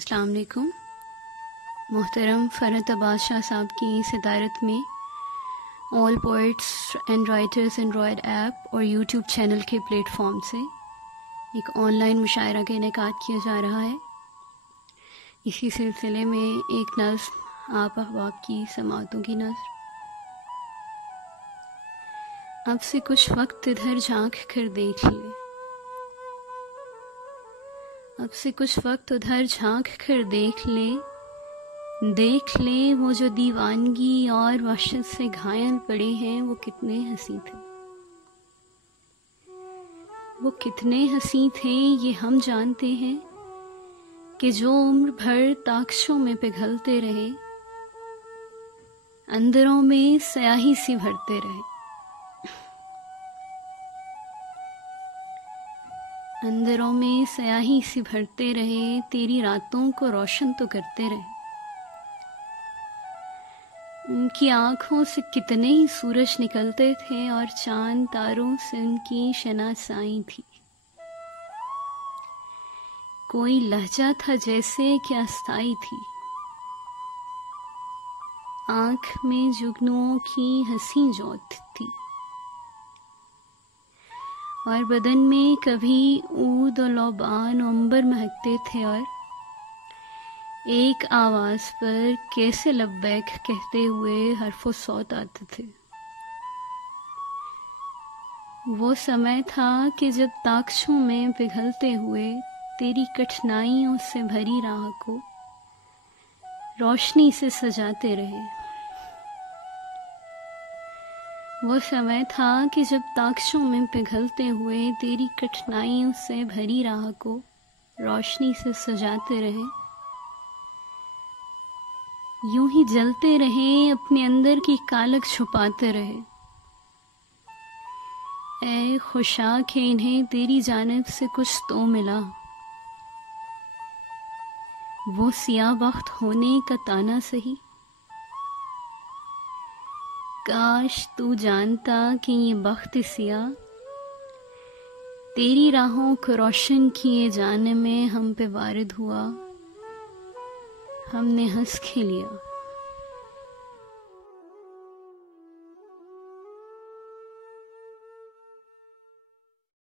अस्सलाम वालेकुम। मोहतरम फ़रहत अब्बास शाह साहब की सदारत में all poets and writers Android app और यूट्यूब चैनल के प्लेटफॉर्म से एक ऑनलाइन मुशायरा का इनेकाद किया जा रहा है। इसी सिलसिले में एक नज़्म आप अहबाब की समातों की नज़्म। अब से कुछ वक्त इधर झांक कर देख ले, अब से कुछ वक्त उधर झांक कर देख ले वो जो दीवानगी और वहशत से घायल पड़े हैं वो कितने हंसी थे, वो कितने हंसी थे ये हम जानते हैं कि जो उम्र भर ताकशों में पिघलते रहे, अंदरों में स्याही सी भरते रहे, अंदरों में स्याही सी भरते रहे, तेरी रातों को रोशन तो करते रहे। उनकी आँखों से कितने ही सूरज निकलते थे और चांद तारों से उनकी शनासाई थी। कोई लहजा था जैसे कि अस्थाई थी, आँख में जुगनुओं की हंसी जोत थी और बदन में कभी ऊद और लौबान अंबर महकते थे और एक आवाज़ पर कैसे लब्बैक कहते हुए हर्फो सौत आते थे। वो समय था कि जब ताकशों में पिघलते हुए तेरी कठिनाइयों से भरी राह को रोशनी से सजाते रहे। वो समय था कि जब ताकशों में पिघलते हुए तेरी कठिनाइयों से भरी राह को रोशनी से सजाते रहे। यूं ही जलते रहे, अपने अंदर की कालक छुपाते रहे। ऐ खुशा के इन्हें तेरी जानिब से कुछ तो मिला, वो सिया बख्त होने का ताना सही। काश तू जानता कि ये बख्त सिया तेरी राहों को रोशन किए जाने में हम पे वारिद हुआ, हमने हंस के लिया।